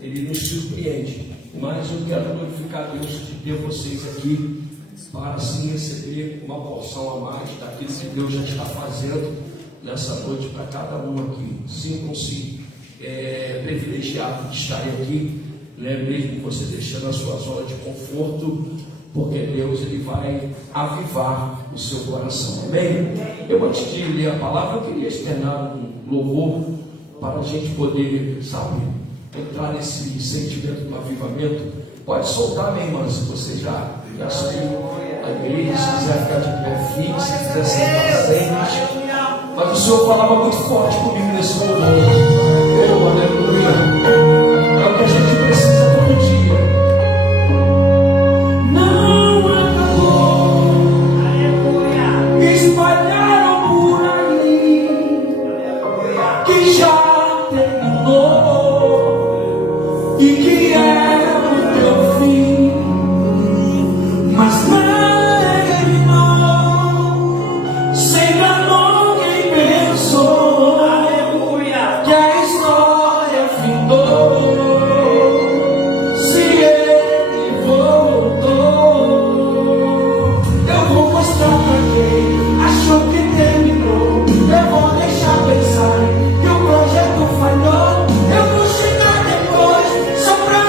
Ele nos surpreende. Mas eu quero glorificar Deus de ter vocês aqui para assim receber uma porção a mais daquilo que Deus já está fazendo nessa noite para cada um aqui. Sintam-se privilegiados de estarem aqui, né? Mesmo você deixando a sua zona de conforto, porque Deus ele vai avivar o seu coração. Amém? Eu, antes de ler a palavra, eu queria externar um louvor para a gente poder, sabe, entrar nesse sentimento do avivamento. Pode soltar, minha irmã, se você já subiu a igreja, se quiser ficar de pé firme, se quiser sentar sente. Mas o Senhor falava muito forte comigo nesse louvor. Oh, aleluia! É o que a gente precisa todo dia. Não acabou. Espalharam por aí que já terminou e que era o teu fim, mas não terminou. Se enganou quem pensou que a história findou. Se ele voltou, eu vou mostrar pra quem achou que terminou. Eu vou deixar pensar que o projeto falhou. Eu vou chegar depois só pra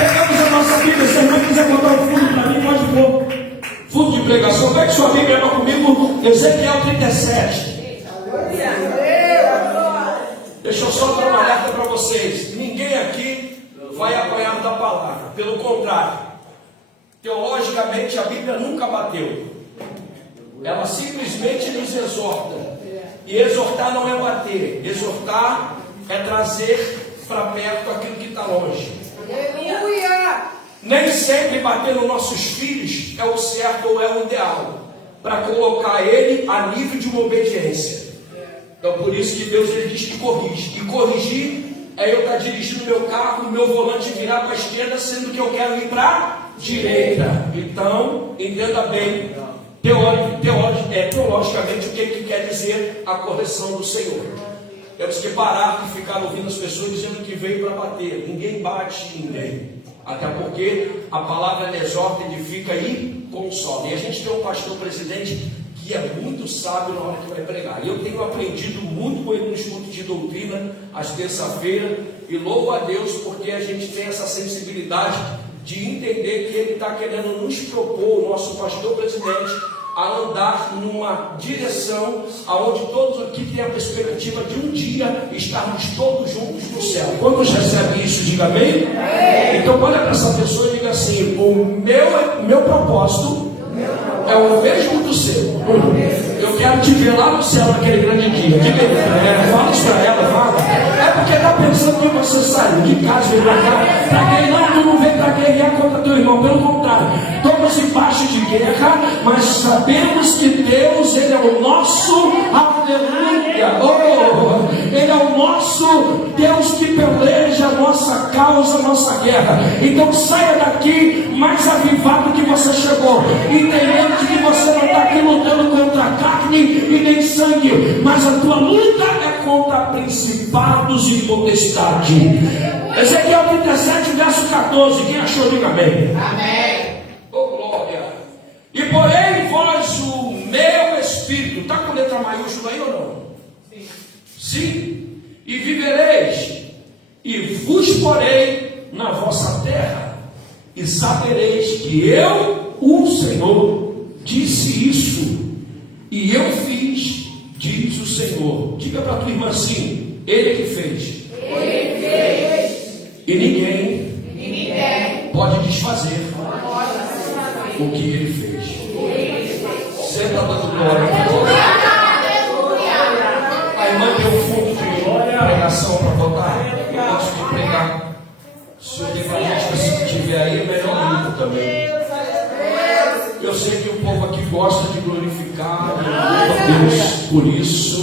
Pegamos a nossa Bíblia. Se a irmã quiser botar o fundo para mim, pode pôr. Fundo de pregação. Pegue sua Bíblia para comigo. Ezequiel 37. Deixa eu só dar uma alerta para vocês. Ninguém aqui vai apanhar da palavra. Pelo contrário, teologicamente a Bíblia nunca bateu. Ela simplesmente nos exorta. E exortar não é bater. Exortar é trazer para perto aquilo que está longe. Aleluia! Nem sempre bater nos nossos filhos é o certo ou é o ideal, para colocar ele a nível de uma obediência. Então por isso que Deus ele diz que corrige. E corrigir é eu estar dirigindo meu carro, o meu volante virar para a esquerda, sendo que eu quero ir para a direita. Então, entenda bem, teologicamente, o que quer dizer a correção do Senhor. Temos que parar de ficar ouvindo as pessoas dizendo que veio para bater. Ninguém bate ninguém. Até porque a palavra exorta, edifica e consola. E a gente tem um pastor presidente que é muito sábio na hora que vai pregar. E eu tenho aprendido muito com ele nos cultos de doutrina, às terça-feiras. E louvo a Deus porque a gente tem essa sensibilidade de entender que ele está querendo nos propor, o nosso pastor presidente, a andar numa direção aonde todos aqui têm a perspectiva de um dia estarmos todos juntos no céu. Quantos recebem isso? Diga amém. Então olha para essa pessoa e diga assim: o meu propósito é o mesmo do seu. Eu quero te ver lá no céu naquele grande dia. Diga, fala isso para ela, fala. É porque está pensando que você saiu de casa e veio para cá. Para quem não, tu não vem para guerrear contra teu irmão. Pelo contrário, estamos embaixo de guerra, mas sabemos que Deus, Ele é o nosso aleluia. Oh, Ele é o nosso Deus que peleja a nossa causa, a nossa guerra. Então saia daqui mais avivado que você chegou, entendendo que você não está aqui lutando contra a carne e nem sangue, mas a tua luta é contra principados e potestade. Ezequiel 37, verso 14. Quem achou, diga amém. Amém. Oh, glória. E porém vós o meu espírito. Está com letra maiúscula aí ou não? Sim. Sim. E vivereis, e vos porei na vossa terra, e sabereis que eu, o Senhor, disse isso, e eu fiz, diz o Senhor. Diga para a tua irmã assim: Ele que fez. Ele fez. E ninguém pode desfazer o que Ele fez. Senta dando glória. A irmã tem um fundo de pregação para botar. Eu gosto de pregar. Se o evangelista se estiver aí, é melhor muito também. Eu sei que o povo aqui gosta de glorificar a Deus por isso.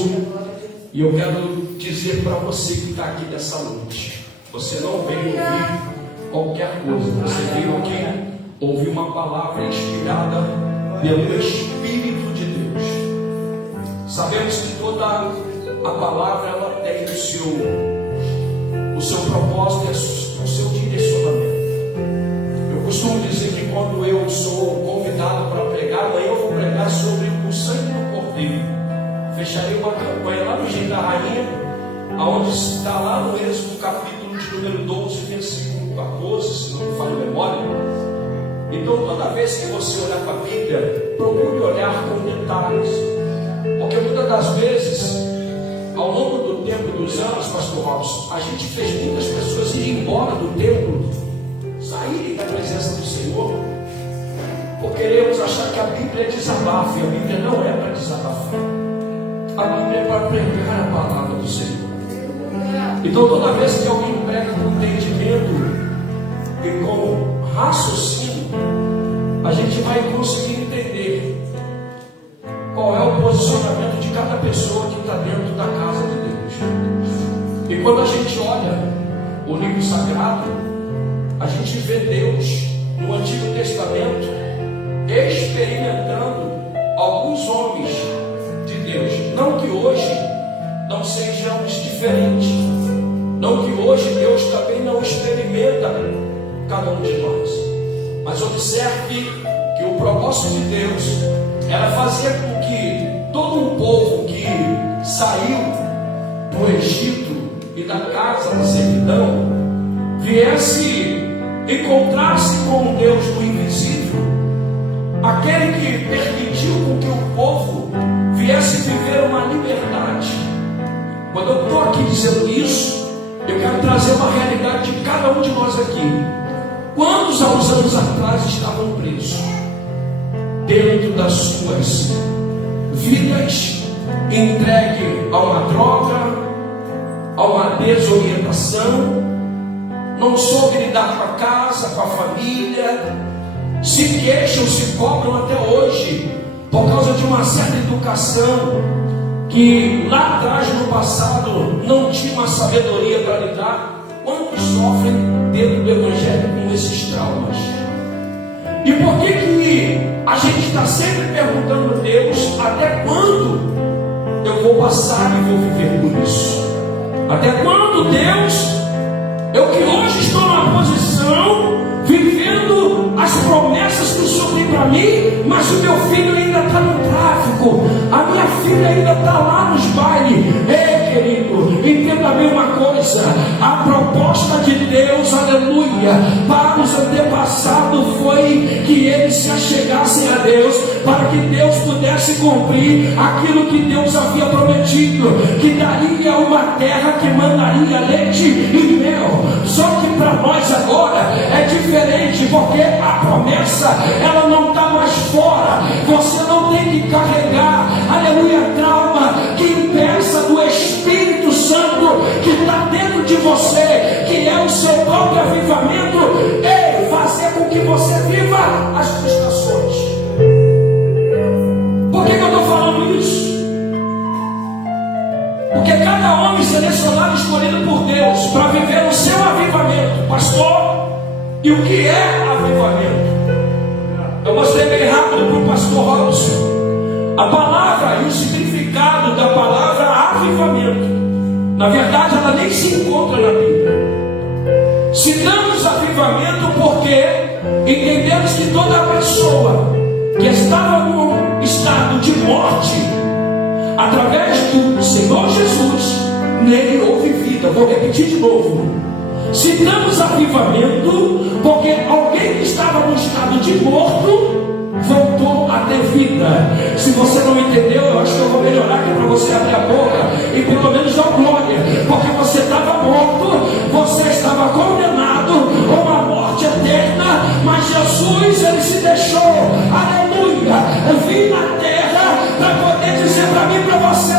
E eu quero dizer para você que está aqui nessa noite: você não veio ouvir qualquer coisa, você veio aqui ouvir uma palavra inspirada pelo Espírito de Deus. Sabemos que toda a palavra ela tem o seu propósito e o seu direcionamento. Eu costumo dizer que quando eu sou convidado para pregar, amanhã eu vou pregar sobre o sangue do Cordeiro. Fecharei uma campanha lá no Gênesis da Rainha, onde está lá no Êxodo, capítulo de número 12, versículo 14, se não me falha a memória. Então, toda vez que você olhar para a Bíblia, procure olhar com detalhes, porque muitas das vezes, ao longo do tempo, dos anos, pastor Robson, a gente fez muitas pessoas irem embora do templo, saírem da presença do Senhor, por queremos achar que a Bíblia é desabafo, e a Bíblia não é para desabafar. A Bíblia é para pregar a palavra do Senhor. Então toda vez que alguém prega com entendimento e com raciocínio, a gente vai conseguir entender qual é o posicionamento de cada pessoa que está dentro da casa de Deus. E quando a gente olha o livro sagrado, a gente vê Deus no Antigo Testamento experimentando alguns homens de Deus. Não que hoje não sejamos diferentes, não que hoje Deus também não experimenta cada um de nós, mas observe que o propósito de Deus era fazer com que todo um povo que saiu do Egito e da casa da servidão viesse encontrar-se com o Deus do invisível, aquele que permitiu com que o povo viesse viver uma liberdade. Quando eu estou aqui dizendo isso, eu quero trazer uma realidade de cada um de nós aqui. Quantos há uns anos atrás estavam presos dentro das suas vidas, entregue a uma droga, a uma desorientação, não soube lidar com a casa, com a família, se queixam, se cobram até hoje por causa de uma certa educação que lá atrás, no passado, não tinha uma sabedoria para lidar. Quantos sofrem dentro do Evangelho com esses traumas? E por que a gente está sempre perguntando a Deus, até quando eu vou passar e vou viver por isso? Até quando, Deus, eu que hoje estou na posição, vivendo as promessas que o Senhor tem para mim, mas o meu filho ainda está no tráfico, a minha filha ainda está lá nos bailes. Ei, querido, entenda bem uma coisa: a proposta de Deus, aleluia, para os antepassados foi que eles se achegassem a Deus, para que Deus pudesse cumprir aquilo que Deus havia prometido, que daria uma terra que mandaria leite e mel. Só que para nós agora é diferente, porque a promessa, ela não está mais fora. Você não tem que carregar, aleluia, trauma que impeça do Espírito Santo que está dentro de você, que é o seu próprio avivamento, e fazer com que você viva as frustrações. Por que eu estou falando isso? Porque cada homem selecionado, escolhido por Deus para viver o seu avivamento, pastor, e o que é avivamento? Eu mostrei bem rápido para o pastor Robson a palavra e o significado da palavra avivamento. Na verdade, ela nem se encontra na Bíblia. Citamos avivamento porque entendemos que toda pessoa que estava no estado de morte, através do Senhor Jesus, nele houve vida. Vou repetir de novo. Citamos avivamento porque alguém que estava no estado de morto voltou a ter vida. Se você não entendeu, eu acho que eu vou melhorar aqui para você abrir a boca e pelo menos dar glória, porque você estava morto, você estava condenado a uma morte eterna, mas Jesus, ele se deixou, aleluia, vir na terra para poder dizer para mim e para você: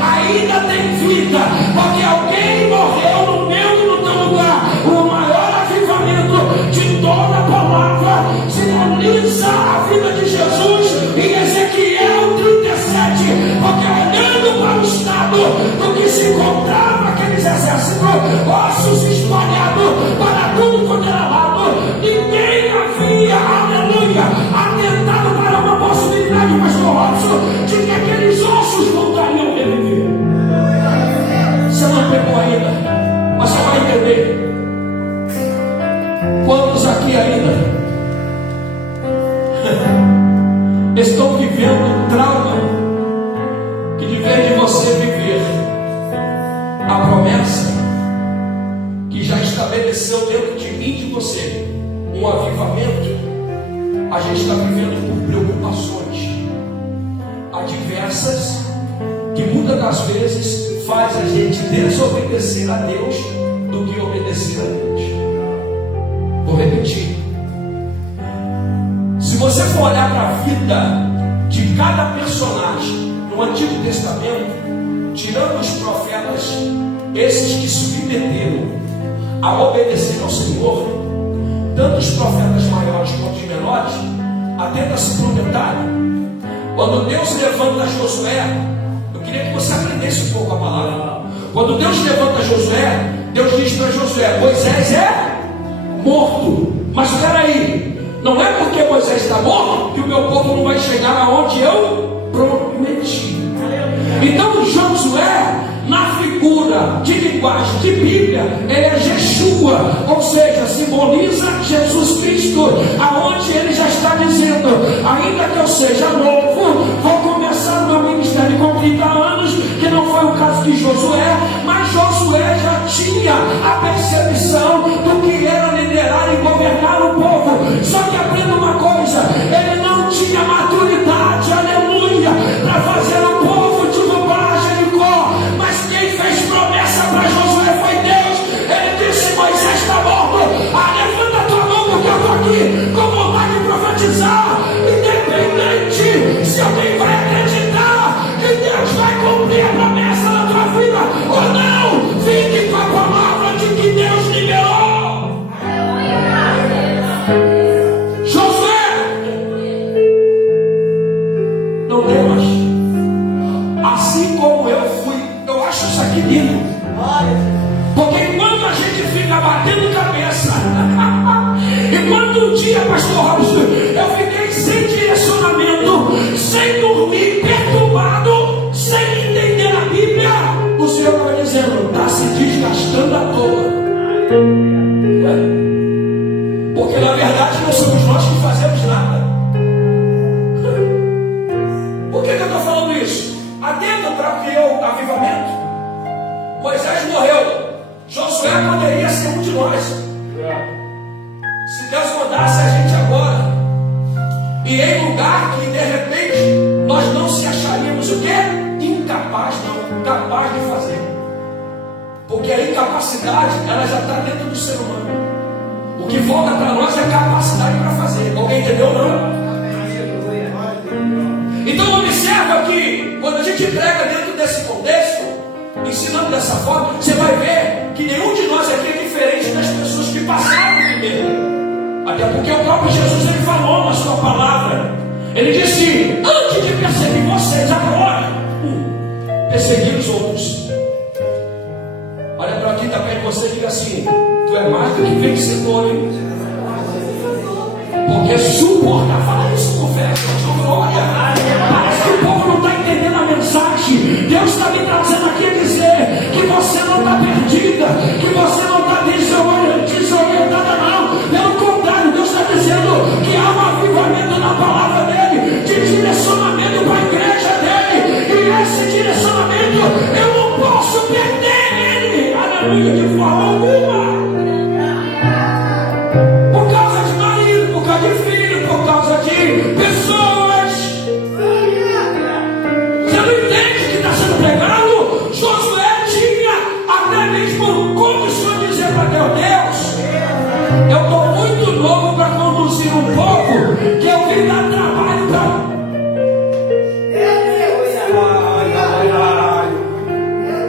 ainda tem vida, porque alguém morreu no meu e no teu lugar. O maior avivamento de toda a palavra simboliza a vida de Jesus em Ezequiel 37, porque olhando para o estado do que se encontrava aqueles exércitos, ossos espalhados para tudo quanto era lado, ninguém havia, aleluia, atentado para uma possibilidade, pastor Robson, de que aqueles ossos voltariam a reviver. Você não pegou ainda, mas você vai entender. Quantos aqui ainda estão vivendo trauma, que de vez de você viver a promessa que já estabeleceu dentro de mim e de você um avivamento, a gente está vivendo por preocupações adversas que muitas das vezes faz a gente desobedecer a Deus do que obedecer a Deus. Vou repetir. Se você for olhar para a vida de cada personagem no Antigo Testamento, tirando os profetas, esses que se submeteram a obedecer ao Senhor, tanto os profetas maiores quanto os menores, atenta-se para um detalhe. Quando Deus levanta Josué, eu queria que você aprendesse um pouco a palavra. Quando Deus levanta Josué, Deus diz para Josué: Moisés é morto. Mas espera aí, não é porque Moisés está morto que o meu povo não vai chegar aonde eu prometi. Então Josué, na figura de linguagem de Bíblia, ele é Jeshua, ou seja, simboliza Jesus Cristo, aonde ele já está dizendo: ainda que eu seja novo, vou começar o meu ministério com 30 anos, que não foi o caso de Josué, mas Josué já tinha a percepção do que era liderar e governar um dia, pastor Robson, eu fiquei sem direcionamento, sem dormir, perturbado, sem entender a Bíblia. O Senhor estava dizendo: está se desgastando à toa. Porque na verdade não somos nós que fazemos nada. Por que eu estou falando isso? Atento para o que eu, avivamento. Moisés morreu, Josué poderia ser um de nós. Se Deus mandasse a gente agora, e em lugar que de repente nós não se acharíamos o quê? Incapaz, não, capaz de fazer. Porque a incapacidade, ela já está dentro do ser humano. O que falta para nós é capacidade para fazer. Alguém entendeu, não? Então observa que quando a gente prega dentro desse contexto, ensinando dessa forma, você vai ver que nenhum de nós aqui é diferente das pessoas que passaram primeiro. Até porque o próprio Jesus, ele falou na sua palavra. Ele disse: antes de perseguir vocês, agora perseguir os outros. Olha para quem está perto de você e diga assim: tu é mais do que vencedor, hein? Porque suporta, fala isso com fé, glória. Parece que o povo não está entendendo a mensagem. Deus está me trazendo aqui a dizer que você não está perdida, que você não está desorientada, não. Pelo contrário, Deus está dizendo que há um avivamento na palavra dele, de direcionamento para a igreja dele. E esse direcionamento eu não posso perder ele, aleluia, de forma alguma. Por causa de marido, por causa de filho, por causa de pessoas. Você não entende que está sendo pregado? Josué tinha até mesmo condições de dizer para Deus: eu estou muito novo para conduzir um povo que eu vim dar trabalho para.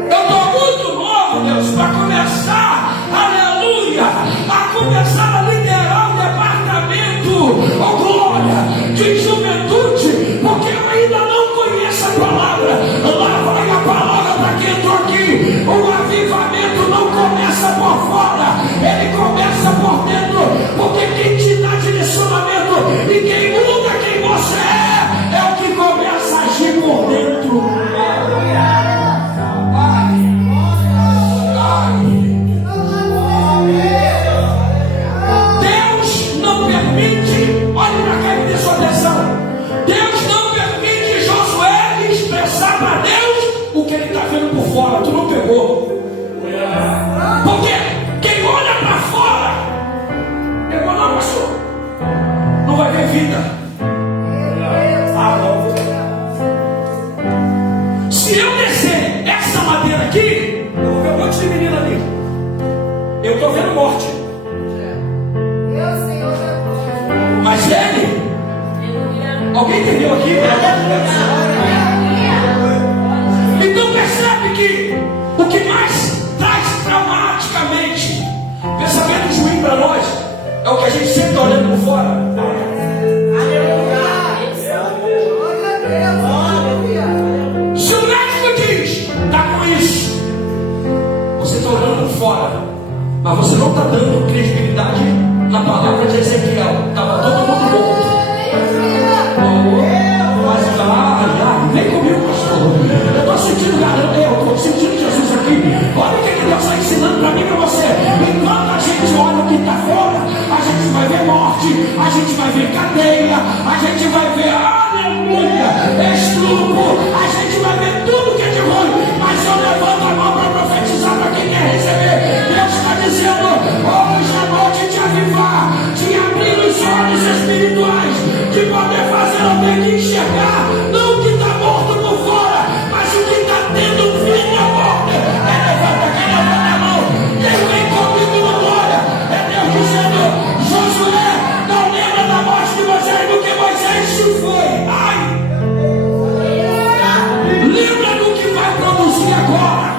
Eu estou muito novo, Deus, para começar, aleluia, a começar a liderar o departamento, oh glória, de juventude, porque eu ainda não conheço a palavra. Lá vai a palavra para quem entrou aqui. O avivamento não começa por fora, ele começa por dentro, porque quem te dá direcionamento e quem muda quem você é o que começa a agir por dentro. Deus não permite, olhe para cá e dê sua atenção. Deus não permite Josué expressar para Deus o que ele está vendo por fora. Tu não pegou. Porque quem olha para fora, pegou não, pastor, não vai ver vida. Se eu descer essa madeira aqui, eu vou ver um monte de menina ali. Eu estou vendo morte. Mas ele, alguém entendeu aqui? Então percebe que o que mais traz traumaticamente pensamentos ruins para nós é o que a gente sempre está olhando por fora. Se o médico diz, está com isso, você está olhando por fora, mas você não está dando credibilidade na palavra de Ezequiel. Estava todo mundo morto. Vem comigo, pastor. Eu estou sentindo, eu estou sentindo Jesus aqui. Olha o que Deus está ensinando para mim e para você. Enquanto a gente olha o que está fora, a gente vai ver morte, a gente vai ver cadeia, a gente vai ver, aleluia, estupro, a gente vai ver tudo que é de ruim. Mas eu levanto a mão para profetizar para quem quer receber. Deus está dizendo: hoje à noite te avivar, te abrir os olhos espirituais, de poder fazer alguém que enxergar, não o que está morto por fora, mas o que está tendo vida morta. Levanta a mão, quem vem comigo na glória, é Deus dizendo: Josué, não lembra da morte de Moisés, porque Moisés se foi. Ai! Lembra do que vai produzir agora.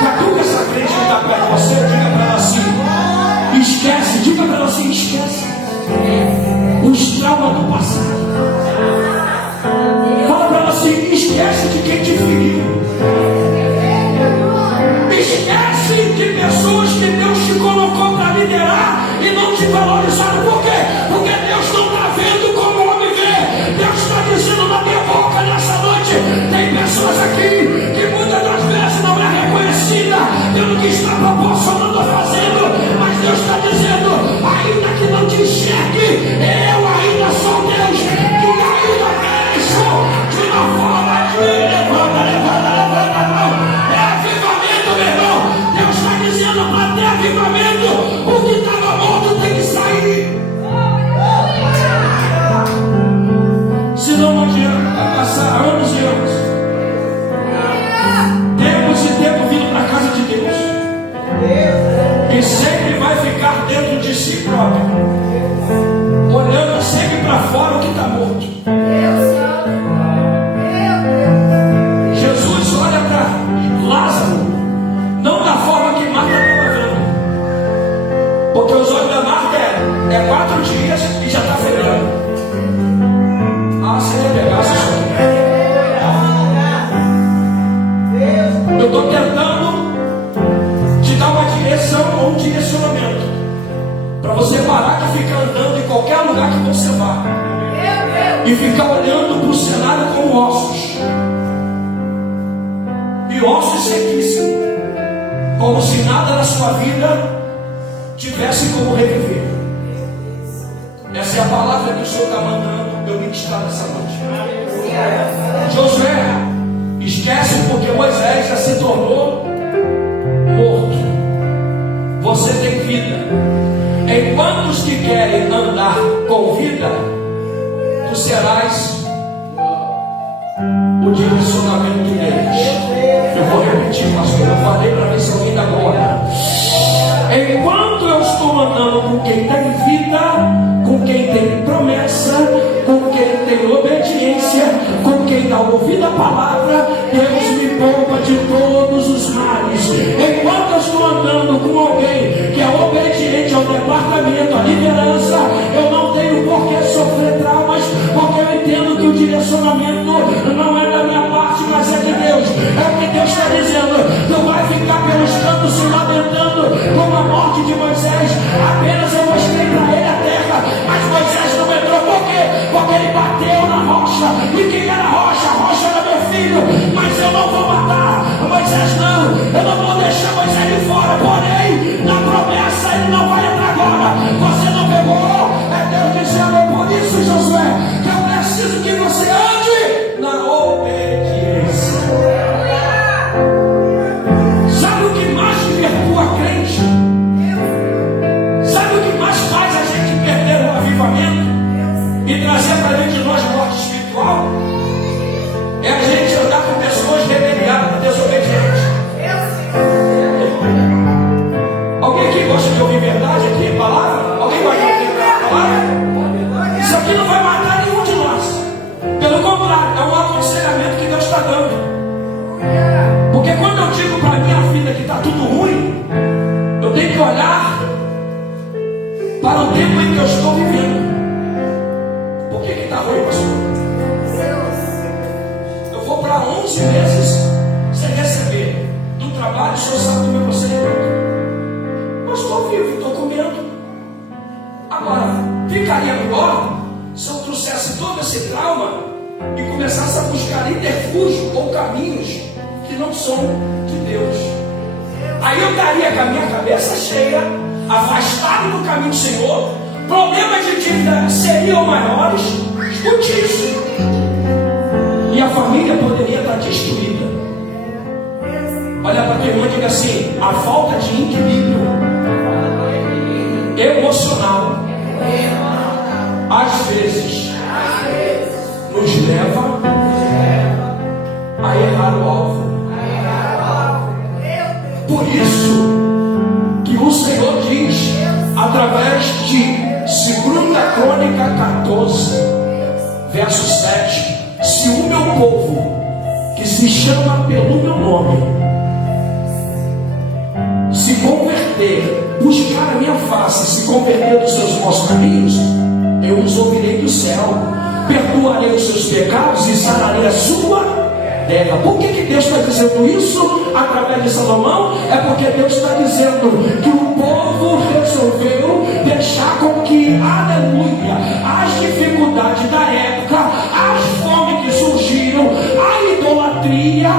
Catuca essa crente que está perto de você, diga para ela assim: esquece, diga para ela assim: esquece os traumas do passado. Fala para ela assim: esquece de quem te feriu. Esquece de pessoas que Deus te colocou para liderar e não te falou É 4 dias e já está fedendo. Ah, se ele pegasse isso aqui. Eu estou tentando te dar uma direção ou um direcionamento para você parar de ficar andando em qualquer lugar que você vá e ficar olhando para o cenário como ossos. E ossos sequíssimos, como se nada na sua vida tivesse como reviver. Essa é a palavra que o Senhor está mandando eu ministrar nessa noite. Josué, esquece porque Moisés já se tornou morto. Você tem vida. Enquanto os que querem andar com vida, tu serás o direcionamento deles. Eu vou repetir, pastor. Eu falei para ver se alguém dá glória. Enquanto eu estou andando com quem tem vida, com quem tem promessa, com quem tem obediência, com quem dá ouvido à palavra, Deus me poupa de todos os males. Enquanto eu estou andando com alguém que é obediente ao departamento, à liderança, eu não tenho por que sofrer traumas, porque eu entendo que o direcionamento não é da minha parte, mas é de Deus. É o que Deus está dizendo. Tu vai ficar pelos cantos se lamentando com a morte de Moisés. Apenas eu mostrei para ele a terra, mas Moisés não entrou. Por quê? Porque ele bateu na rocha. E quem era a rocha? A rocha era meu filho. Mas eu não vou matar Moisés, não. Eu não vou deixar Moisés de fora. Porém, na promessa ele não vai entrar agora. Você não pegou? É Deus dizendo. Por isso, Josué, que eu preciso que você ande na obediência. Sabe o que mais perturba a crente? Sabe o que mais faz a gente perder o avivamento e trazer para dentro de nós morte espiritual? É a gente andar com pessoas rebeliadas, desobedientes. Alguém aqui gosta de ouvir verdade aqui? Palavra? Alguém vai ouvir a palavra? Isso aqui não vai matar nenhum de nós. Pelo contrário, é um aconselhamento que Deus está dando. Porque quando eu digo para a minha vida que está tudo ruim, eu tenho que olhar para o tempo em que eu estou vivendo. Por que está ruim, pastor? Eu vou para 11 meses sem receber do trabalho, o senhor sabe do meu procedimento. Eu estou vivo, estou comendo. Agora, ficaria melhor se eu trouxesse todo esse trauma e começasse a buscar interfúgio ou caminhos que não são de Deus. Aí eu estaria com a minha cabeça cheia, afastado do caminho do Senhor, problemas de dívida seriam maiores, escute, e a família poderia estar destruída. Olha para quem irmão e diga assim: a falta de equilíbrio emocional às vezes nos leva a errar o alvo. Por isso que o Senhor diz, através de 2 Crônica 14, verso 7, se o meu povo, que se chama pelo meu nome, se converter, buscar a minha face, se converter dos seus maus caminhos, eu os ouvirei do céu, perdoarei os seus pecados e sararei a sua terra. Por que Deus está dizendo isso através de Salomão? É porque Deus está dizendo que o povo resolveu deixar com que, aleluia, as dificuldades da época, as fomes que surgiram, a idolatria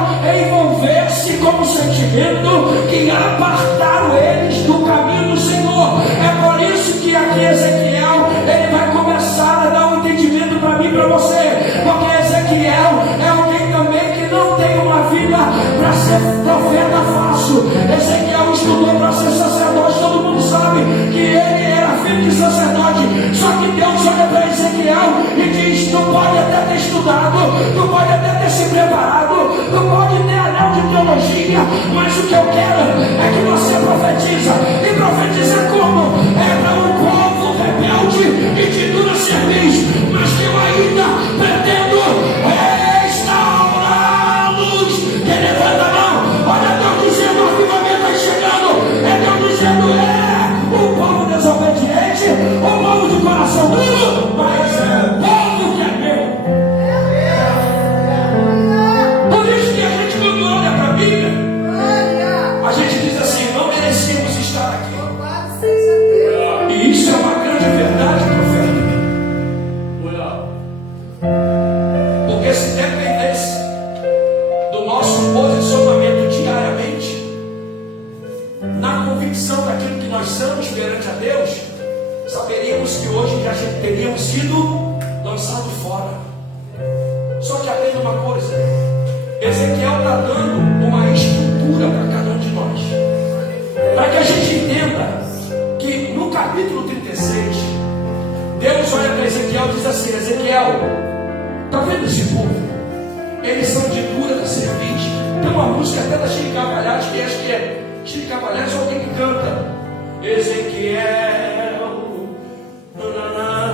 envolver-se com o sentimento que apartaram eles do caminho do Senhor. É por isso que aqui Ezequiel, ele vai começar a dar um entendimento para mim e para você, porque Ezequiel é alguém também que não tem uma vida para ser profeta fácil. Ezequiel estudou para ser sacerdote, todo mundo sabe que ele era filho de sacerdote, só que Deus olha para Ezequiel e diz: tu pode até ter estudado, tu pode até ter se preparado, tu pode ter anel de teologia, mas o que eu quero é que você profetiza. E profetiza como? É para um povo rebelde e de dura cerviz, mas que eu ainda pretendo restaurar a luz. Quem levanta a mão, olha Deus dizendo: o avivamento está chegando. É Deus dizendo: o povo desobediente, o povo crentes que hoje já teriam sido lançados fora. Só que aprenda uma coisa: Ezequiel está dando uma estrutura para cada um de nós, para que a gente entenda que no capítulo 36, Deus olha para Ezequiel e diz assim: Ezequiel, está vendo esse povo? Eles são de dura da cerviz. Tem uma música até da Chico Cavalhares, que acho que é Chico Cavalhares, alguém que canta Ezequiel,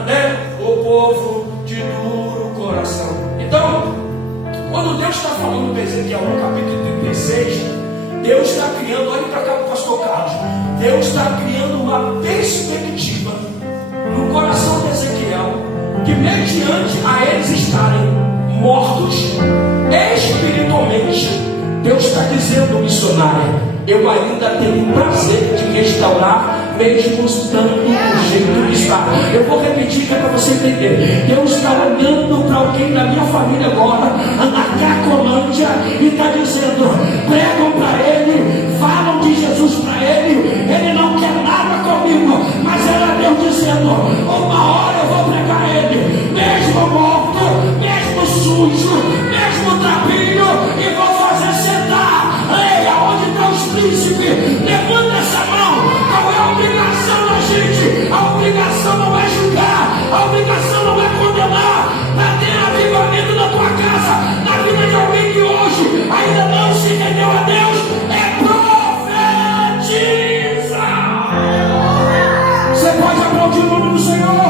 né? O povo de duro coração. Então, quando Deus está falando para Ezequiel no capítulo 36, Deus está criando, olha para cá para o pastor Carlos, Deus está criando uma perspectiva no coração de Ezequiel, que mediante a eles estarem mortos espiritualmente, Deus está dizendo, missionário, eu ainda tenho prazer de restaurar, mesmo estando do jeito que está. Eu vou repetir que é para você entender. Deus está olhando para alguém da minha família agora, na Cracolândia, e está dizendo: pregam para ele, falam de Jesus para ele, ele não quer nada comigo, mas era Deus dizendo: uma hora eu vou pregar ele, mesmo morto, mesmo sujo, mesmo trapinho, e vou fazer sentar. Ei, aonde está os príncipes? Levanta essa mão. Qual é a obrigação da gente? A obrigação não é julgar, a obrigação não é condenar. Mas ter avivamento na tua casa, na vida de alguém que hoje ainda não se rendeu a Deus, é profetiza. Você pode aplaudir o nome do Senhor.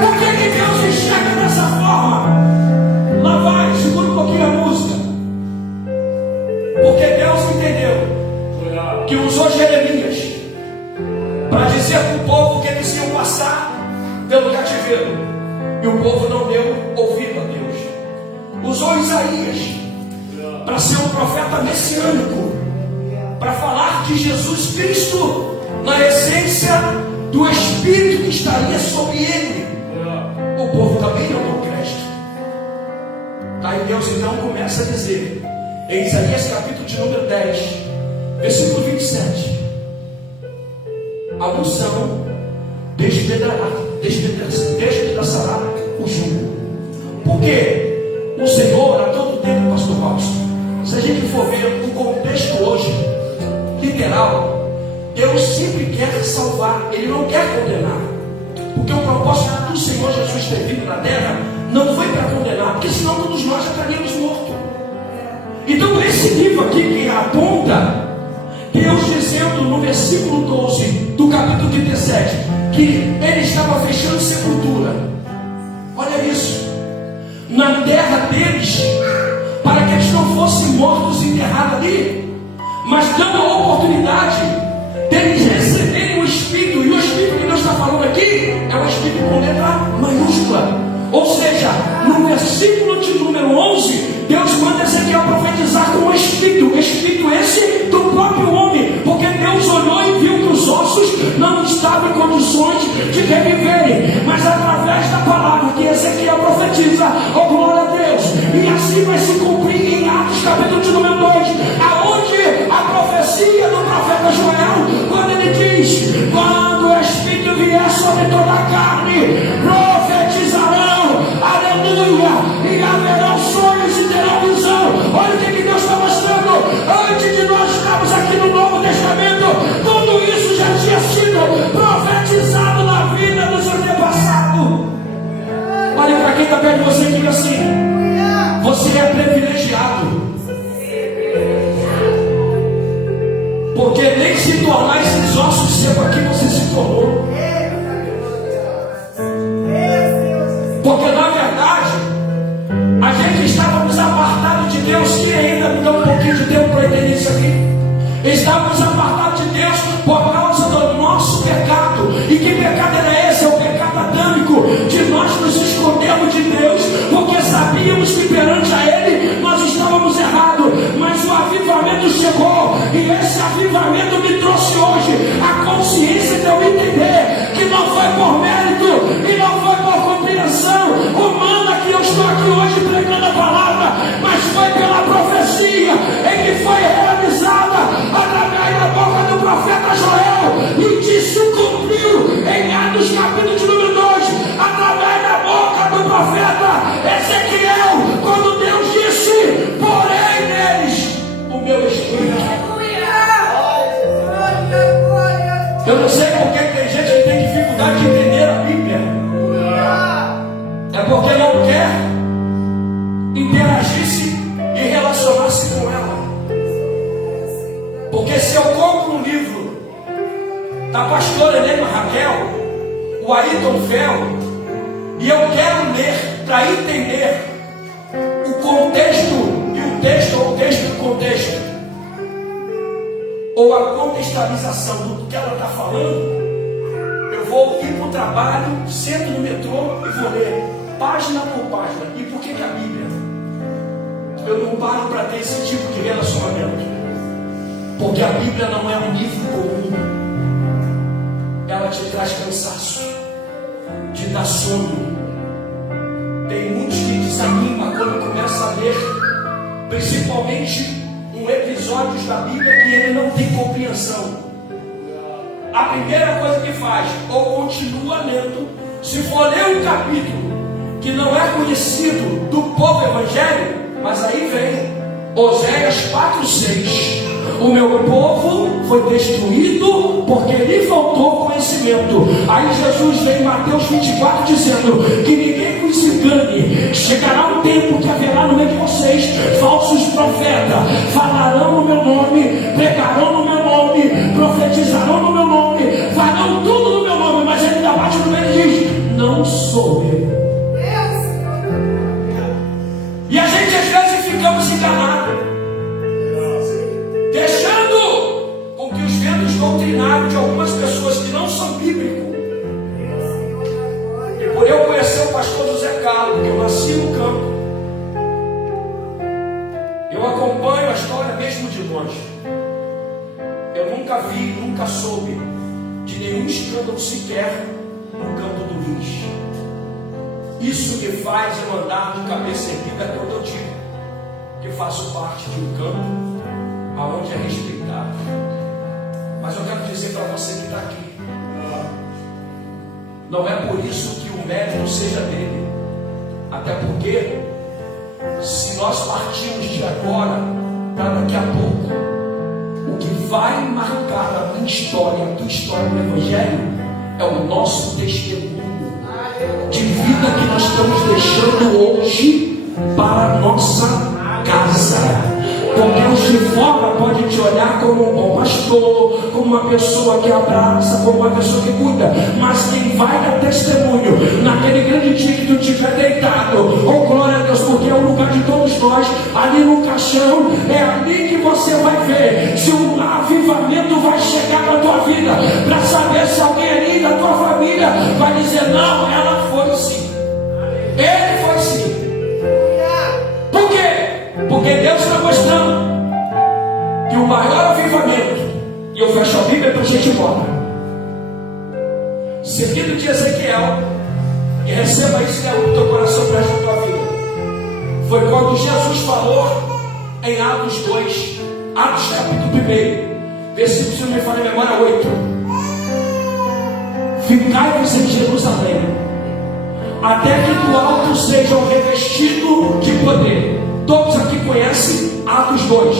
Por que Deus enxerga dessa forma? Lá vai, segura um pouquinho a música. Porque Deus entendeu que usou Jeremias para dizer para o povo que eles iam passar pelo cativeiro, e o povo não deu ouvido a Deus. Usou Isaías para ser um profeta messiânico, para falar de Jesus Cristo na essência do Espírito que estaria sobre ele. O povo também não deu crédito. Aí Deus então começa a dizer, em Isaías capítulo de número 10, versículo 27, a unção despedaçará o jugo. Porque o Senhor, a todo tempo, pastor Fausto, se a gente for ver o contexto hoje, literal, Deus sempre quer salvar, Ele não quer condenar. Porque o propósito do Senhor Jesus ter vindo na terra não foi para condenar, porque senão todos nós já estaríamos mortos. Então esse livro aqui que aponta Deus dizendo no versículo 12 do capítulo 37 que ele estava fechando sepultura. Olha isso, na terra deles, para que eles não fossem mortos e enterrados ali, mas dando a oportunidade deles receberem o Espírito. E o Espírito que Deus está falando aqui é um Espírito com letra maiúscula. Ou seja, no versículo de número 11, Deus manda Ezequiel profetizar com o Espírito esse do próprio homem, porque Deus olhou e viu que os ossos não estavam em condições de reviverem, mas através da palavra que Ezequiel profetiza, oh glória a Deus, e assim vai se cumprir em Atos capítulo de número 2, aonde a profecia do profeta Joel, quando ele diz: quando o Espírito vier sobre toda a carne, profetizarão, aleluia, e haverão sonhos e terão visão. Olha o que Deus está mostrando. Antes de nós estarmos aqui no Novo Testamento, tudo isso já tinha sido profetizado na vida dos antepassados. Olha para quem está perto de você e diga assim: você é privilegiado, porque nem se tornar esses ossos seus aqui você se tornou. Porque na verdade a gente estávamos apartados de Deus. Que ainda me dá um pouquinho de tempo para entender isso aqui. Estávamos apartados de Deus por causa do nosso pecado. E que pecado era esse? É o pecado adâmico, de nós nos escondermos de Deus, porque sabíamos que perante a Ele nós estávamos errados. Mas o avivamento chegou, e esse avivamento me trouxe hoje a consciência de eu entender que não foi por mérito e não foi por compreensão humana que eu estou aqui hoje pregando a palavra, mas foi pela profecia em que foi realizada através da boca do profeta para Joel e disse: o cumpriu em Atos capítulo de número 2, através da boca do profeta Ezequiel, quando Deus disse: porém neles o meu espírito. Eu não sei porque tem gente que tem dificuldade de entender a Bíblia. É porque não quer interagir-se e relacionar-se com ela. Porque se eu compro um livro da pastora Helena Raquel, o Ayrton Fel, e eu quero ler para entender o contexto e o texto, ou o texto e o contexto, ou a contextualização do que ela está falando, eu vou ir para o trabalho, sento no metrô e vou ler página por página. E por que a Bíblia? Eu não paro para ter esse tipo de relacionamento. Porque a Bíblia não é um livro comum. Ela te traz cansaço, te dá sono. Tem muitos que desanimam quando começa a ler, principalmente episódios da Bíblia que ele não tem compreensão. A primeira coisa que faz, ou continua lendo, se for ler um capítulo que não é conhecido do povo evangélico, mas aí vem Oséias 4:6. O meu povo foi destruído porque lhe faltou conhecimento. Aí Jesus vem em Mateus 24 dizendo que ninguém vos engane. Chegará um tempo que haverá no meio de vocês falsos profetas, falarão no meu nome, pregarão no meu nome, profetizarão no meu nome, farão tudo no meu nome, mas ele ainda bate no meio e diz: não sou eu. E a gente às vezes ficamos enganados, deixando com que os ventos doutrinários de algumas pessoas que não são bíblicos. E por eu conhecer o pastor José Carlos, que eu nasci no campo, eu acompanho a história mesmo de longe. Eu nunca vi, nunca soube de nenhum escândalo sequer no campo do Lins. Isso me faz eu andar de cabeça erguida quando eu digo que faço parte de um campo aonde é respeitado. Mas eu quero dizer para você que está aqui, não é por isso que o mérito seja dele. Até porque, se nós partirmos de agora para daqui a pouco, o que vai marcar a minha história, a tua história do Evangelho, é o nosso testemunho de vida que nós estamos deixando hoje para a nossa casa. Porque os de fora podem te olhar como um bom pastor, como uma pessoa que abraça, como uma pessoa que cuida, mas quem vai dar testemunho naquele grande dia que tu estiver deitado, oh glória a Deus, porque é o lugar de todos nós, ali no caixão, é ali que você vai ver se o avivamento vai chegar na tua vida, para saber se alguém ali da tua família vai dizer: não, ela foi sim, ele foi sim. Por quê? Porque Deus está mostrando que o maior avivamento, e eu fecho a Bíblia para a gente ir embora, seguido de Ezequiel, e receba isso no teu coração para a tua vida, foi quando Jesus falou em Atos 2, Atos capítulo 1, versículo, se não me falha a memória, 8: ficai-vos em Jerusalém, até que do alto sejam revestidos de poder. Todos aqui conhecem Atos 2,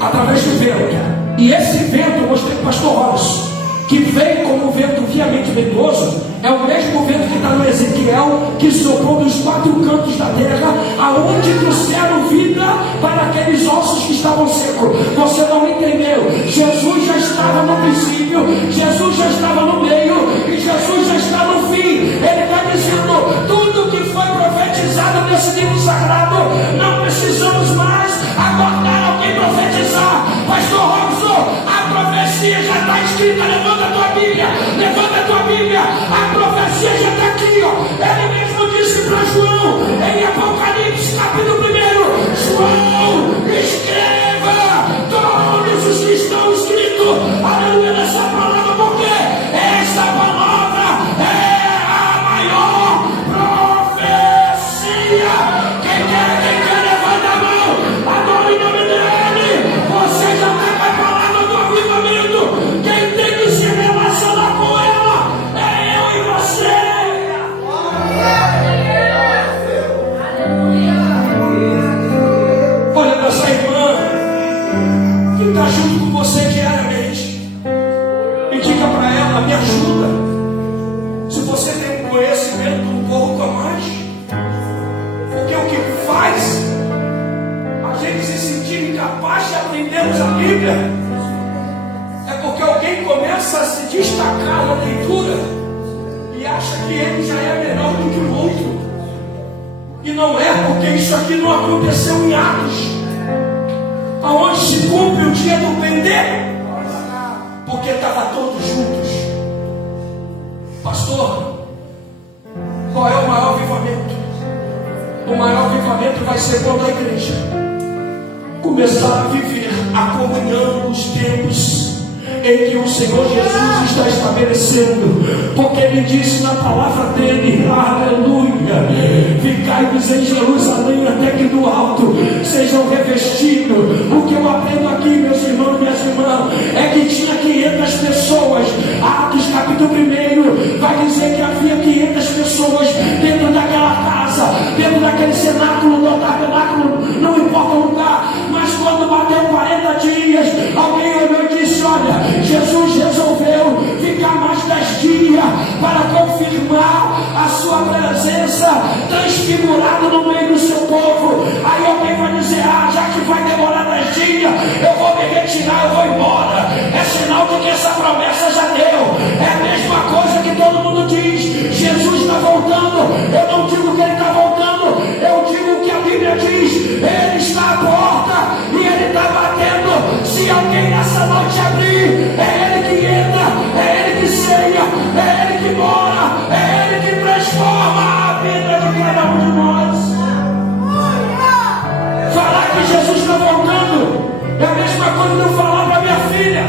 através do vento. E esse vento, eu mostrei para o pastor Robson, que vem como um vento viamente ventoso, é o mesmo vento que está no Ezequiel, que soprou dos quatro cantos da terra, aonde trouxeram vida para aqueles ossos que estavam secos. Você não entendeu? Jesus já estava no princípio, Jesus já estava no meio, e Jesus já está no fim. Ele está dizendo: tudo que foi profetizado nesse livro sagrado, não precisamos mais aguardar alguém profetizar. Pastor Robson, a profecia já está escrita. Levanta a tua Bíblia, levanta a tua Bíblia. A profecia já está aqui, ó. Ele mesmo disse para João em Apocalipse capítulo 1: João, escreva todos os que estão escritos, aleluia, nessa palavra, porque esta palavra é a maior profecia. Quem quer, levanta a mão, adora em nome dele. Você já está com a palavra do avivamento. Quem tem lemos a Bíblia, é porque alguém começa a se destacar na leitura e acha que ele já é melhor do que o outro. E não é, porque isso aqui não aconteceu em Atos, aonde se cumpre o dia do Pentecostes, porque estavam todos juntos. Pastor, qual é o maior avivamento? O maior avivamento vai ser quando a igreja começar a viver a comunhão dos tempos em que o Senhor Jesus está estabelecendo, porque Ele disse na palavra dele, aleluia, ficai-vos em Jerusalém até que do alto sejam revestidos. O que eu aprendo aqui, meus irmãos e minhas irmãs, é que tinha 500 pessoas. Atos capítulo 1 vai dizer que havia 500 pessoas dentro daquela casa, dentro daquele cenáculo, do tabernáculo, não importa o lugar. Mas quando bateu 40 dias, alguém olhou e disse: olha, Jesus resolveu ficar mais 10 dias para confirmar a sua presença transfigurada no meio do seu povo. Aí alguém vai dizer: ah, já que vai demorar 10 dias, eu vou me retirar, eu vou embora. É sinal de que essa promessa já deu. É a mesma coisa que todo mundo diz: Jesus está voltando. Eu não digo que Ele está voltando, eu digo que a Bíblia diz: Ele está à porta e Ele está batendo. Se alguém nessa noite abrir, é Ele que entra, é Ele que ceia, é Ele que mora, é Ele que transforma a vida de cada um de nós. Falar que Jesus está voltando é a mesma coisa de eu falar para minha filha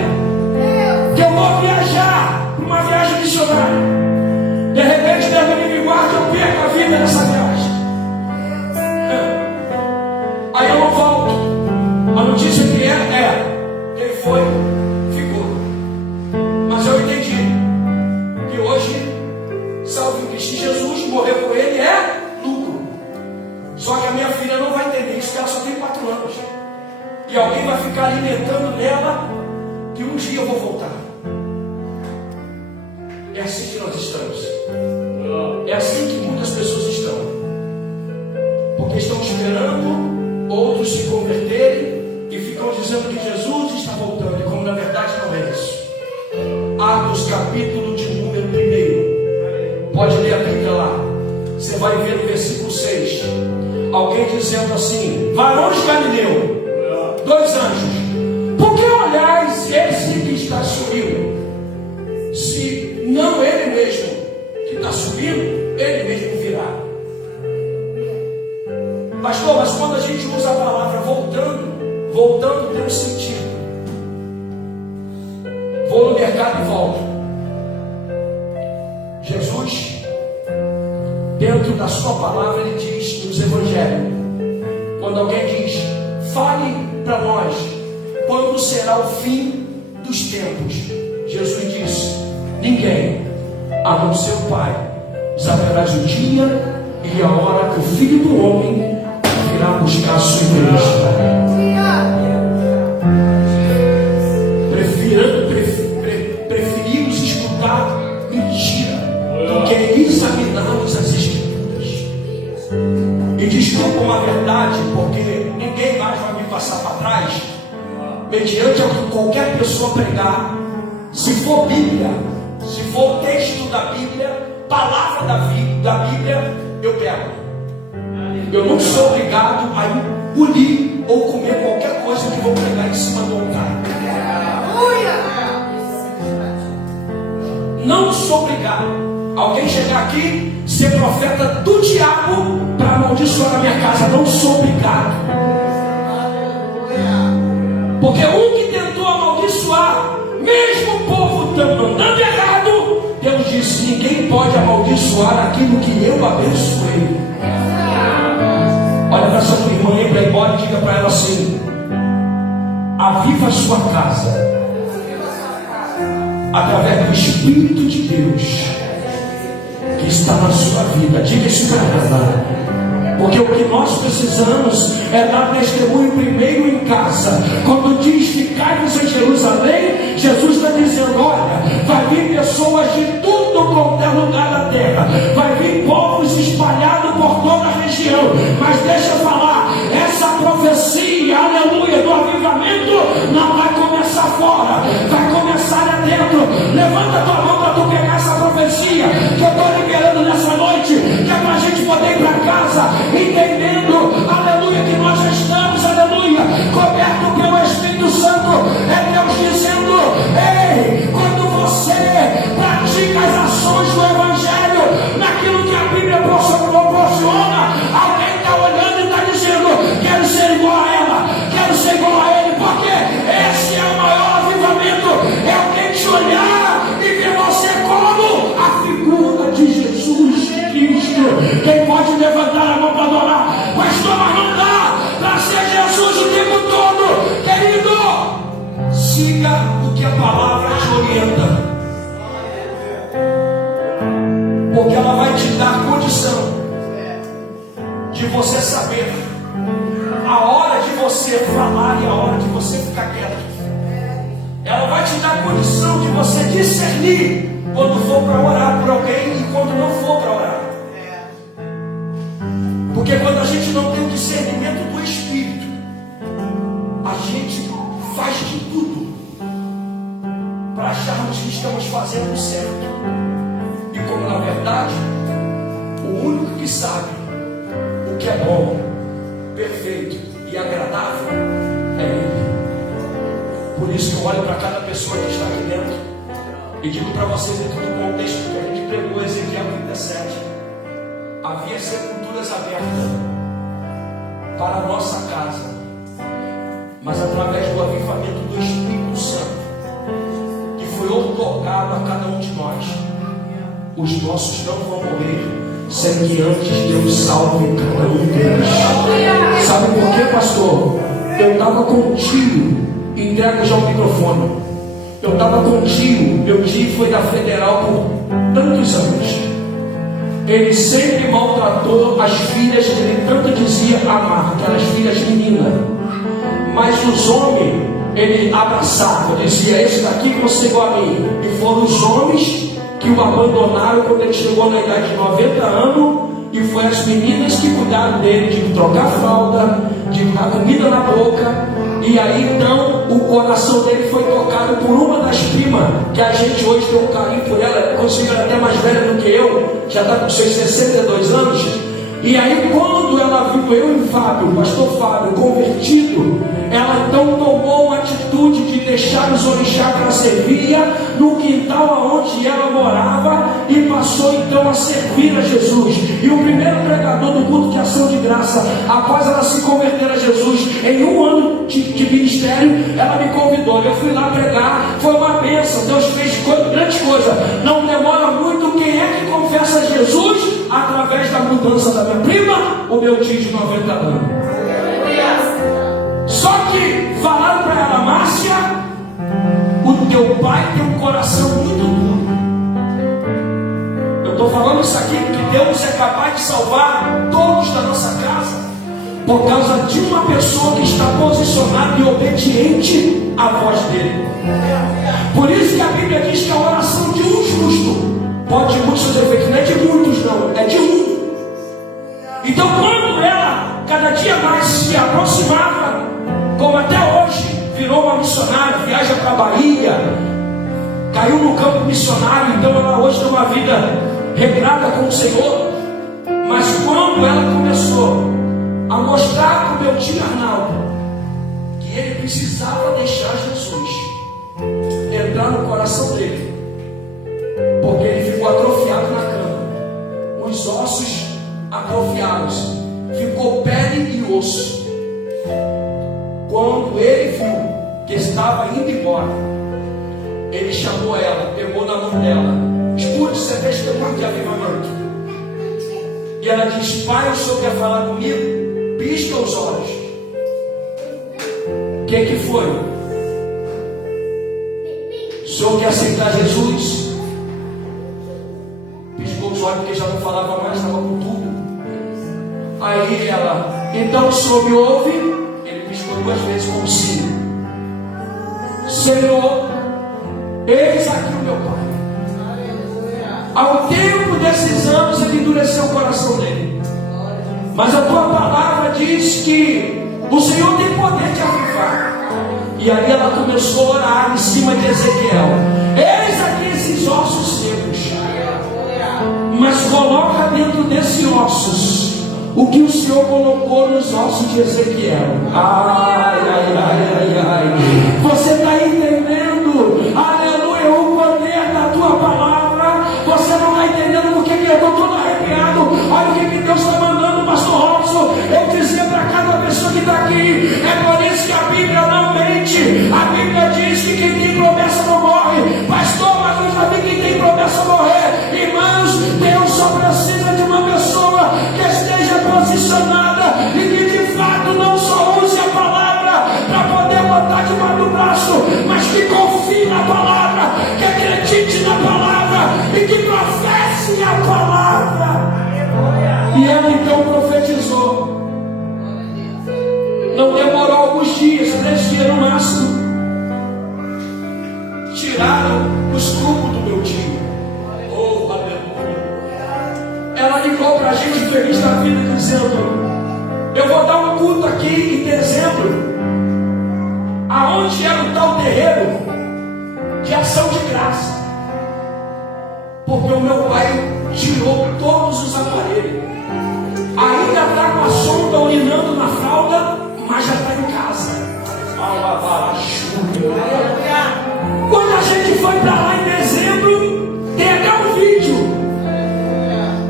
que eu vou viajar para uma viagem missionária. De repente, Deus me guarda, eu perco a vida nessa viagem. Aí eu não volto. A notícia que quem foi, ficou. Mas eu entendi que hoje, salvo em Cristo Jesus, morrer por Ele é lucro. Só que a minha filha não vai entender isso, porque ela só tem 4 anos. E alguém vai ficar alimentando nela que um dia eu vou voltar. É assim que nós estamos. É assim que muitas pessoas estão. Porque estão esperando outros se converterem e ficam dizendo que Jesus está voltando, e como na verdade não é isso. Atos capítulo de número 1. Pode ler a Bíblia lá. Você vai ver no versículo 6. Alguém dizendo assim: varões Galileu, 2 anjos, por que olhais esse que está subindo? Se não ele mesmo que está subindo, ele mesmo virá. Pastor, mas quando a gente usa a palavra voltando tem um sentido. Vou no mercado e volto. Jesus, dentro da sua palavra, ele diz nos evangelhos, quando alguém diz: fale para nós quando será o fim dos tempos, Jesus disse: ninguém, a não ser o Pai, saberás o dia e a hora que o Filho do Homem virá buscar a sua igreja. Preferimos escutar mentira do que examinarmos as Escrituras. E desculpam a verdade, porque ninguém mais vai me passar para trás mediante o que qualquer pessoa pregar. Se for Bíblia, se for texto da Bíblia, palavra da Bíblia, eu pego. Eu não sou obrigado a engolir ou comer qualquer coisa que vou pregar em cima do altar. Não sou obrigado. Alguém chegar aqui, ser profeta do diabo para amaldiçoar a minha casa, não sou obrigado. Porque um que tentou amaldiçoar, mesmo o povo andando errado, Deus disse: ninguém pode amaldiçoar aquilo que eu abençoei. Olha para essa tua irmã aí, playboy, e diga para ela assim: aviva a sua casa através do Espírito de Deus que está na sua vida. Diga isso para ela. Porque o que nós precisamos é dar testemunho primeiro em casa. Quando diz ficai-vos em Jerusalém, Jesus está dizendo: olha, vai vir pessoas de tudo quanto é lugar da terra, vai vir povos espalhados por toda a região. Mas deixa eu falar, essa profecia, aleluia, do avivamento dentro. Levanta a tua mão para tu pegar essa profecia que eu estou liberando nessa noite, que é para a gente poder ir para casa, entendendo, aleluia, que nós já estamos, aleluia, coberto pelo Espírito Santo. É Deus dizendo: ei, quando você pratica as ações do Evangelho, naquilo que a Bíblia proporciona, alguém está olhando e está dizendo: quero ser igual a ela, quero ser igual a ele, porque esse é o maior avivamento. É alguém te olhar e ver você como a figura de Jesus Cristo. Quem pode levantar a mão para adorar? Pastor, mas não dá para ser Jesus o tempo todo, querido. Siga o que a palavra te orienta, porque ela vai te dar condição de você saber a hora de você falar e a hora de você ficar quieto. Ela vai te dar condição de você discernir quando for para orar por alguém e quando não for para orar. Porque quando a gente não tem o discernimento do Espírito, a gente faz de tudo para acharmos que estamos fazendo o certo. E como na verdade, o único que sabe o que é bom, perfeito e agradável é Ele. Por isso que eu olho para cada pessoa que está aqui dentro e digo para vocês, dentro do contexto que a gente pregou, Ezequiel 37, havia sepulturas abertas para a nossa casa, mas através do avivamento do Espírito Santo, que foi otorgado a cada um de nós, os nossos não vão morrer sem que antes Deus salve cada um deles. Sabe por quê, pastor? Eu estava contigo, entrego já o microfone. Eu estava contigo, meu tio foi da Federal por tantos anos. Ele sempre maltratou as filhas que ele tanto dizia amar, aquelas filhas meninas. Mas os homens, ele abraçava, dizia: esse daqui você igual a mim. E foram os homens que o abandonaram quando ele chegou na idade de 90 anos, e foi as meninas que cuidaram dele, de trocar fralda, de dar comida na boca. E aí então o coração dele foi tocado por uma das primas, que a gente hoje tem um carinho por ela, inclusive ela é até mais velha do que eu, já está com seus 62 anos. E aí quando ela viu eu e Fábio, o pastor Fábio, convertido, ela então tomou uma atitude de deixar os orixás que ela servia no quintal onde ela morava, e passou então a servir a Jesus. E o primeiro pregador do culto de ação de graça, após ela se converter a Jesus, em um ano de ministério, ela me convidou, eu fui lá pregar, foi uma bênção, Deus fez grande coisa. Não demora muito, quem é que confessa a Jesus? Através da mudança da minha prima, o meu tio de 90 anos. Só que falaram para ela: Márcia, o teu pai tem um coração muito duro. Eu estou falando isso aqui porque Deus é capaz de salvar todos da nossa casa, por causa de uma pessoa que está posicionada e obediente à voz dele. Por isso que a Bíblia diz que a oração de um justo pode muitos fazer efeito, não é de muitos não, é de um. Então quando ela cada dia mais se aproximava, como até hoje virou uma missionária, viaja para a Bahia, caiu no campo missionário, então ela hoje tem uma vida regrada com o Senhor. Mas quando ela começou a mostrar para o meu tio Arnaldo que ele precisava deixar Jesus entrar no coração dele, porque ele ficou atrofiado na cama, os ossos atrofiados, ficou pele e osso. Quando ele viu que estava indo embora, ele chamou ela, pegou na mão dela: escute, você é testemunho de avivamento. E ela diz: pai, o senhor quer falar comigo? Pisca os olhos. O que foi? O senhor quer aceitar Jesus? Piscou os olhos porque já não falava mais, estava com tudo. Aí ela: então o senhor me ouve? Ele piscou 2 vezes com sim. Senhor, eis aqui o meu pai. Ao tempo desses anos ele endureceu o coração dele. Mas a tua palavra diz que o Senhor tem poder de avivar. E aí ela começou a orar em cima de Ezequiel. Eis aqui esses ossos secos, mas coloca dentro desses ossos o que o Senhor colocou nos ossos de Ezequiel. Ai, ai, ai, ai, ai. Você está entendendo? Aleluia, o poder da tua palavra. Você não está entendendo porque eu estou todo arrepiado. Olha o que Deus está mandando, pastor Robson, eu dizer para cada pessoa que está aqui. É por isso que a Bíblia não mente. A Bíblia diz que quem tem promessa não morre. Pastor, mas eu já vi quem tem promessa morrer. Irmãos, Deus só precisa de uma pessoa que esteja posicionada e que de fato não só use a palavra para poder botar debaixo do braço, mas que confie na palavra, que acredite na palavra e que professe a palavra. E ela então profetizou. Não demorou alguns dias, 3 dias no máximo. Tiraram os trupos do meu tio. Oh, aleluia. Ela ligou para a gente feliz da vida, dizendo: eu vou dar um culto aqui em dezembro, aonde era o tal terreiro de ação de graça, porque o meu pai tirou todos os aparelhos. Ainda está com a sonda urinando na fralda, mas já está em casa. Quando a gente foi para lá em dezembro, tem até um vídeo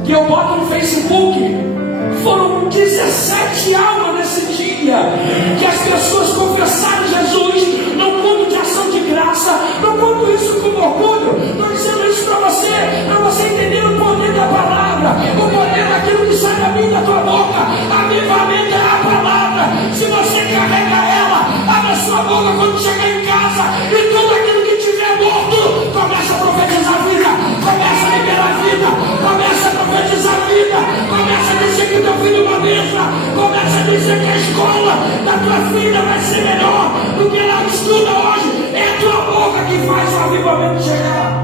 que eu boto no Facebook. Foram 17 almas nesse dia, que as pessoas confessaram Jesus no culto de ação de graça. Não conto isso com orgulho, estou dizendo isso para você entender o poder da palavra, o poder daquilo que sai da minha e da tua boca. Avivamento é a palavra. Se você carrega ela, abre a sua boca quando chegar em casa, e tudo aquilo que tiver morto, começa a profetizar a vida, começa a liberar a vida, começa a profetizar a vida, começa a dizer que teu filho não deixa, começa a dizer que a escola da tua filha vai ser melhor do que ela estuda hoje. É a tua boca que faz o avivamento chegar.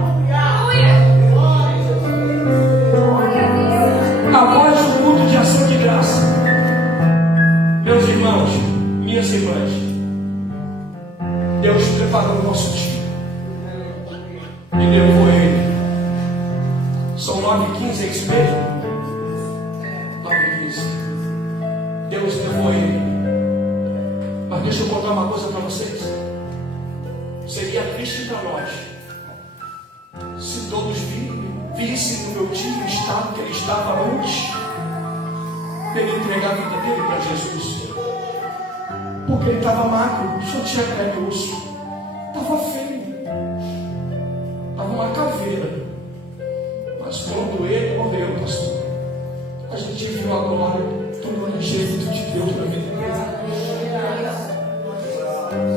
Após o culto de ação de graça, meus irmãos, minhas irmãs, Deus preparou o nosso tio e levou ele. São 9h15, é isso mesmo? 9h15. Deus levou ele. Mas deixa eu contar uma coisa para vocês. Seria triste para nós se todos vissem no meu tio o estado que ele estava antes dele entregar a vida dele para Jesus. Porque ele estava magro, só tinha pele e osso, estava feio, estava uma caveira. Mas quando ele morreu, pastor, a gente viu a glória do jeito de Deus na vida dele.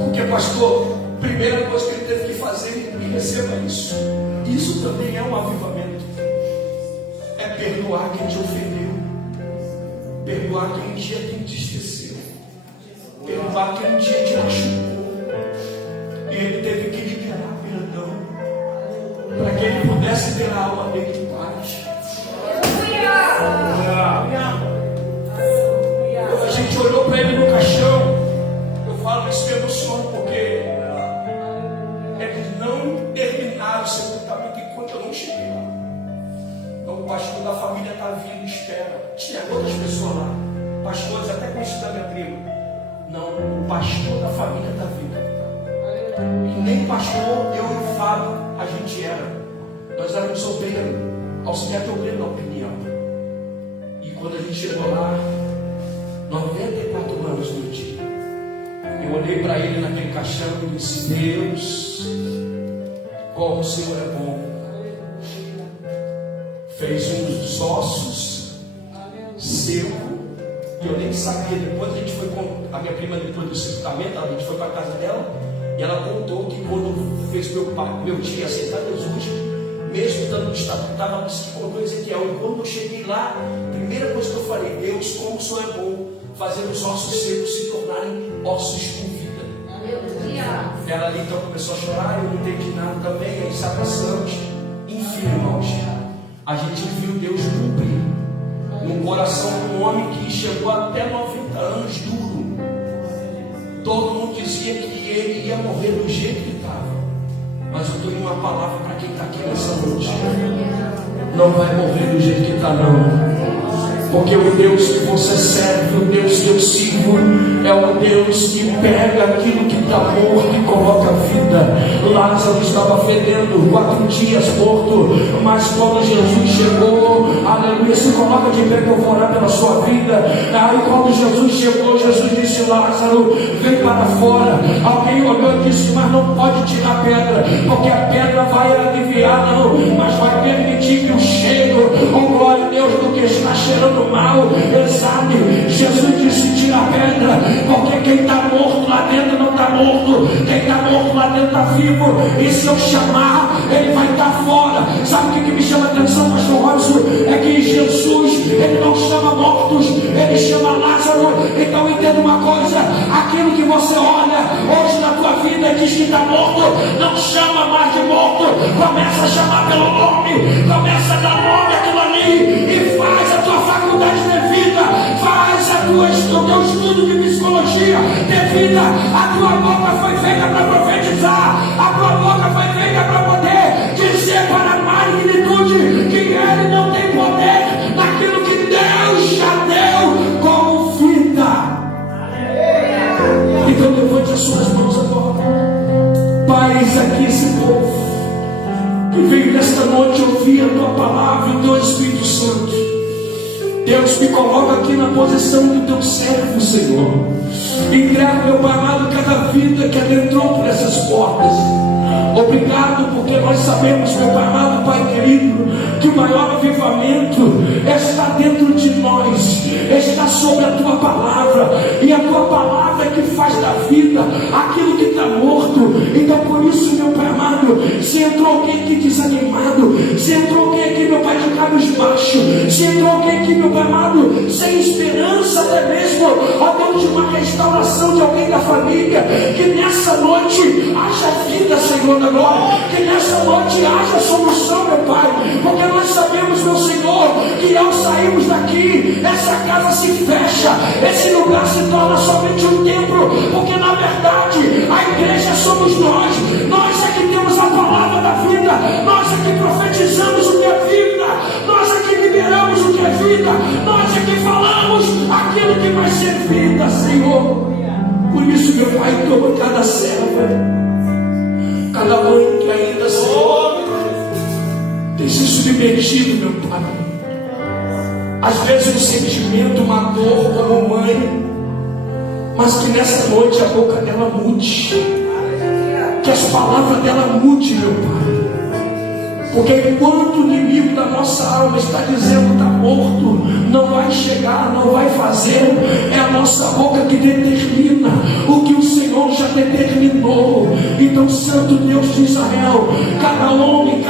Porque, pastor, a primeira coisa que ele teve que fazer, e receba isso, isso também é um avivamento, é perdoar quem te ofendeu, perdoar quem um dia te entristeceu, perdoar quem um dia te machucou. E ele teve que liberar perdão para que ele pudesse ter a alma dele em paz. Quando a gente olhou para ele no caixão, eu falo isso me emociona, porque eles não terminaram o sepultamento enquanto eu não cheguei lá. Então o pastor da família está vindo, espera. Tinha outras pessoas lá, pastores até conhecidos da minha prima. Não, o pastor da família está vindo. E nem pastor, eu e o Fábio, a gente era. Nós éramos obreiros, auxiliar de obreiro na opinião. E quando a gente chegou lá, 94 anos no dia, eu olhei para ele naquele caixão e disse: Deus, como o Senhor é bom. Fez uns ossos seco, e eu nem sabia. Depois a gente foi com a minha prima, depois do sepultamento, a gente foi para a casa dela, e ela contou que quando fez meu tio aceitar Jesus, mesmo estando no estado que estava, colocou Ezequiel. E quando eu cheguei lá, a primeira coisa que eu falei: Deus, como o Senhor é bom, fazer os ossos secos se tornarem ossos com vida. Ela ali então começou a chorar, eu não entendi nada também, aí se abraçamos. Enfim, irmãos, a gente viu Deus cumprir no coração de um homem que chegou até 90 anos duro. Todo mundo dizia dizia que ele ia morrer do jeito que estava. Mas eu tenho uma palavra para quem está aqui nessa noite. Não vai morrer do jeito que está, não. Porque o Deus que você serve, o Deus que eu sirvo, é o Deus que pega aquilo que está morto e coloca vida. Lázaro estava fedendo 4 dias morto, mas quando Jesus chegou, aleluia, se coloca de pé que eu vou orar pela sua vida. Aí quando Jesus chegou, Jesus disse: Lázaro, vem para fora. Alguém olhou e disse: mas não pode tirar a pedra, porque a pedra vai aliviar, não, mas vai permitir que o cheiro, oh glória a Deus, do que está cheirando mal, exame. Jesus disse: tira a pedra, porque quem está morto lá dentro não está morto, quem está morto lá dentro está vivo, e se eu chamar, ele vai estar fora. Sabe o que me chama a atenção, pastor Robson? É que Jesus, ele não chama mortos, ele chama Lázaro. Então entenda uma coisa: aquilo que você olha hoje na tua vida e diz que está morto, não chama mais de morto, começa a chamar pelo nome, começa a dar nome àquilo ali, e faz a tua faculdade de vida, faz o teu estudo de psicologia de vida. A tua boca foi feita para profetizar, a tua boca foi feita para poder dizer para a magnitude que ele não tem poder naquilo que Deus já deu como vida. Então levante as suas mãos agora. Pai, eis aqui esse povo que veio nesta noite ouvir a tua palavra e o teu Espírito Santo. Deus, me coloca aqui na posição do teu servo, Senhor. Entrega, meu Pai amado, cada vida que adentrou por essas portas. Obrigado, porque nós sabemos, meu Pai amado, Pai querido, que o maior avivamento está dentro de nós, está sobre a tua palavra, e a tua palavra é que faz da vida aquilo que está morto. Então por isso, meu Pai amado, se entrou alguém aqui desanimado, se entrou alguém aqui, meu Pai, de cabisbaixo, se entrou alguém aqui, meu Pai amado, sem esperança até mesmo, ó Deus, de uma restauração de alguém da família, que nessa noite haja vida, Senhor da glória, que nessa noite haja solução, meu Pai, porque nós sabemos, meu Senhor, que ao sairmos daqui, essa casa se fecha, esse lugar se torna somente um templo, porque na verdade a igreja somos nós é que temos a palavra da vida, nós é que profetizamos o que é vida, nós é que liberamos o que é vida, nós é que falamos aquilo que vai ser vida, Senhor. Por isso, meu Pai, toma cada serva, cada mãe que ainda, Senhor, tem se submetido, meu Pai. Às vezes um sentimento, uma dor como mãe, mas que nessa noite a boca dela mude, que as palavras dela mude, meu Pai. Porque enquanto o inimigo da nossa alma está dizendo está morto, não vai chegar, não vai fazer, é a nossa boca que determina o que o Senhor já determinou. Então, Santo Deus de Israel, cada homem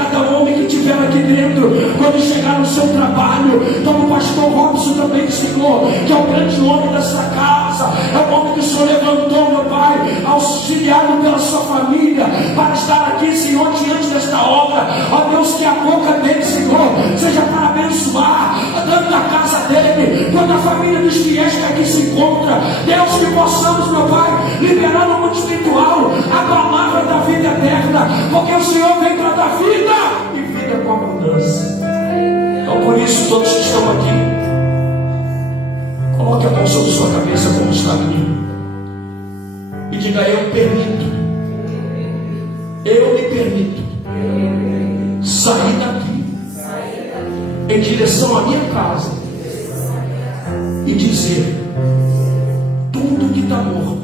que estiver aqui dentro, quando chegar no seu trabalho, como o pastor Robson também, Senhor, que é o grande homem dessa casa, é o homem que o Senhor levantou, meu Pai, auxiliado pela sua família, para estar aqui, Senhor, diante desta obra. Ó Deus, que a boca dele, Senhor, seja para abençoar, dentro da casa dele, quando a família dos fiéis que aqui se encontra, Deus, que possamos, meu Pai, liberar no mundo espiritual a palavra da vida eterna, porque o Senhor vem para dar vida e vida com abundância. Então, por isso, todos que estão aqui, coloque a mão sobre sua cabeça como está aqui e diga: eu me permito sair daqui em direção à minha casa e dizer: tudo que está morto,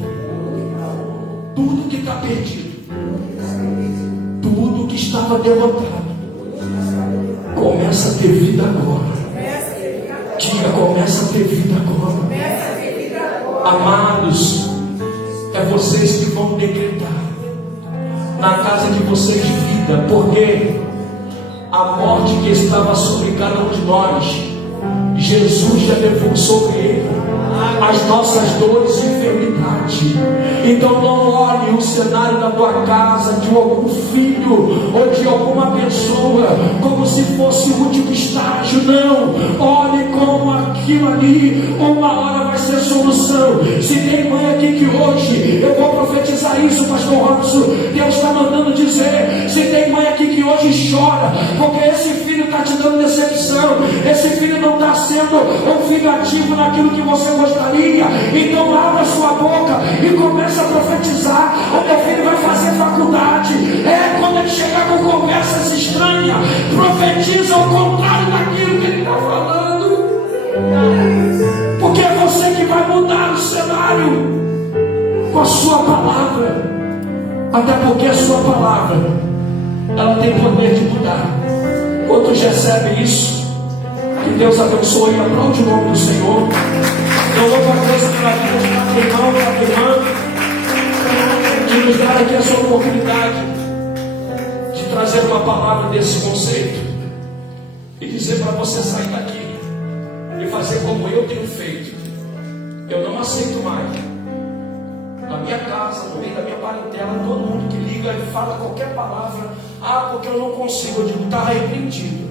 tudo que está perdido, tudo que estava derrotado, começa a ter vida agora. Diga: começa a ter vida agora. Amados, é vocês que vão decretar na casa de vocês vida, porque a morte que estava sobre cada um de nós, Jesus já levou sobre ele as nossas dores e enfermidade. Então não olhe o cenário da tua casa, de algum filho ou de alguma pessoa, como se fosse o último estágio. Não, olhe como aquilo ali uma hora vai ser solução. Se tem mãe aqui que hoje eu vou profetizar isso, pastor Robson. Deus está mandando dizer, se tem mãe aqui que hoje chora, porque esse filho está te dando decepção, esse filho não está sendo um filho ativo naquilo que você gostaria, então abra sua boca e começa a profetizar. O meu filho vai fazer faculdade, quando ele chegar com conversas estranhas, profetiza o contrário daquilo que ele está falando, porque é você que vai mudar o cenário com a sua palavra, até porque a sua palavra, ela tem poder de mudar. Quantos recebem isso? Que Deus abençoe e aplaude o nome do Senhor. Eu louvo a Deus pela vida de cada irmão, cada irmã, de nos dar aqui essa oportunidade de trazer uma palavra desse conceito e dizer para você sair daqui e fazer como eu tenho feito. Eu não aceito mais, na minha casa, no meio da minha parentela, todo mundo que liga e fala qualquer palavra, porque eu não consigo, eu digo, está repreendido.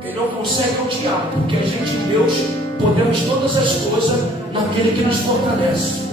Quem não consegue é o diabo, porque a gente, Deus, podemos todas as coisas naquele que nos fortalece.